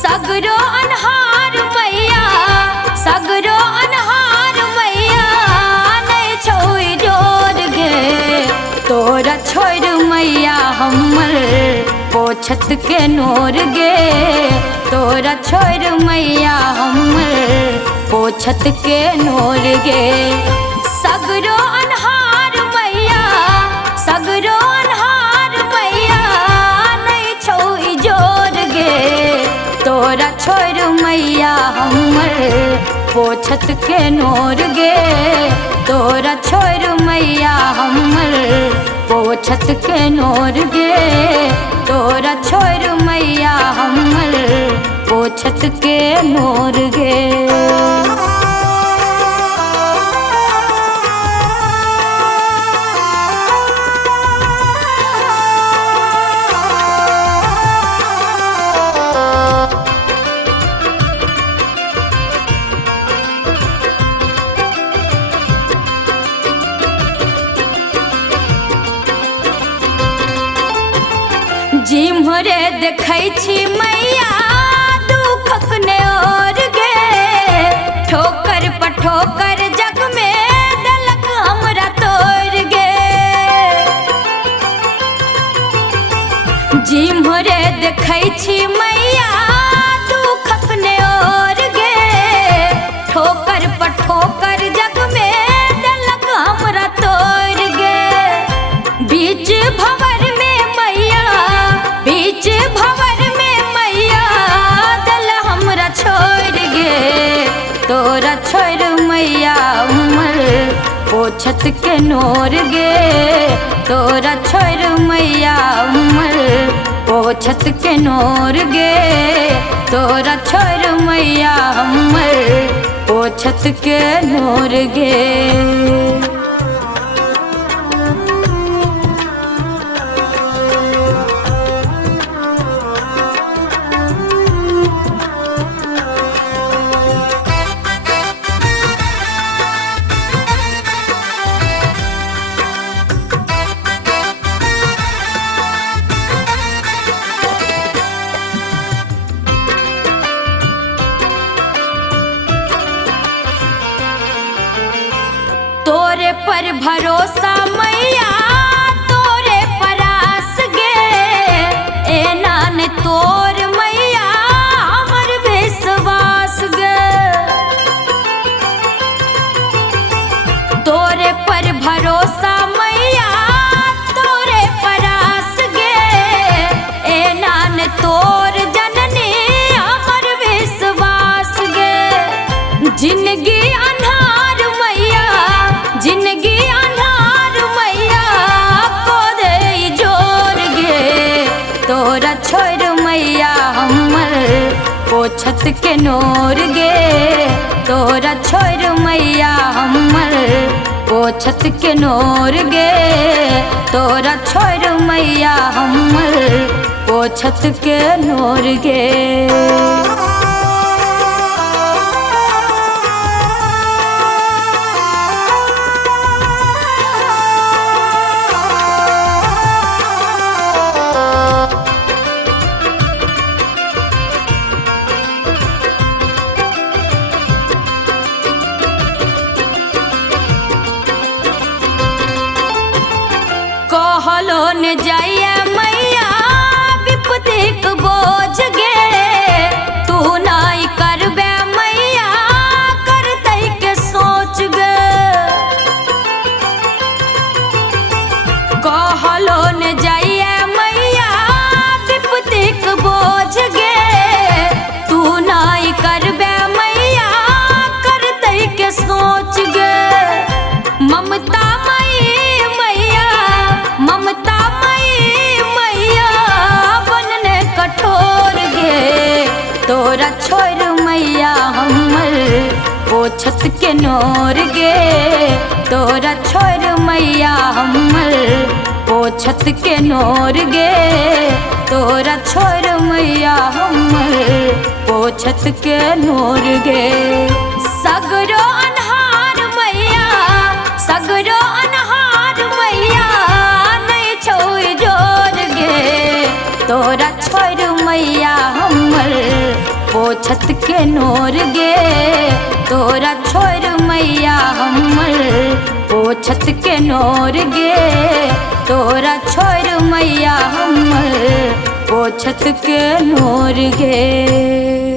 सगरो अनहार मैया, सगरो अनहार मैया, नहीं छोड़ जोर गे तोरा छोड़ मैया हमर पोछत के नोर गे, तोरा छोड़ मैया हमर पोछत के नोर गे। सगरो अनहार मैया, सगरो अनहार मैया, नहीं छोड़ जोर गे तोरा छोड़ मैया हमर पोछत के नोर गे, तोरा छोड़ मैया हमर पोछत के नोर गे, तोरा छोड़ मैया हमर पोछत के नोर गे। जिम्हरे देखै छी मैया दुखक ने ओर गे, ठोकर पर ठोकर जग में दलक हमरा तोड़ गे। जिम्हरे देखै छी मैया दुखक ने ओर गे, ठोकर पर ठोकर जग में दलक हमरा तोड़ गे। बीच भंवर में मैया, बीच भंवर में मैया दल हमरा छोड़ गे, तोरा छोड़ मैया हमर पोछत के नोर गे, तोरा छोड़ मैया हमर पोछत के नोर गे, तोरा छोड़ मैया हमर पोछत के नोर गे। तोरे पर भरोसा मैया, तोरे पर आस गे, एना ने तोर मैया हमर विश्वास गे। तोरे पर भरोसा मैया, तोरे पर आस गे, एना ने तोर जननी हमर विश्वास गे। जिंदगी अन्हार मैया, जिंदगी अन्हार मैया को दे जोर गे, तोरा छोड़ मैया हमर पोछत के नोर गे, तोरा छोड़ मैया हमर पोछत के नोर गे, तोरा छोड़ मैया हमर पोछत के नोर गे। कहलो न जाइया मैया विपत्तिक बोझ गे, तू तोरा छोड़ मैया हमर पोछत के नोर गे, तोरा छोड़ मैया हमर पोछत के नोर गे, तोरा छोड़ मैया हमर पोछत के नोर गे। सगरो अनहार मैया, सगरो अनहार मैया नहीं छोड़ जोर गे, तोरा छोड़ मैया हमर पोछत के नोर गे, तोरा छोड़ मैया हमर पोछत के नोर गे, तोरा छोड़ मैया हमर पोछत के नोर गे।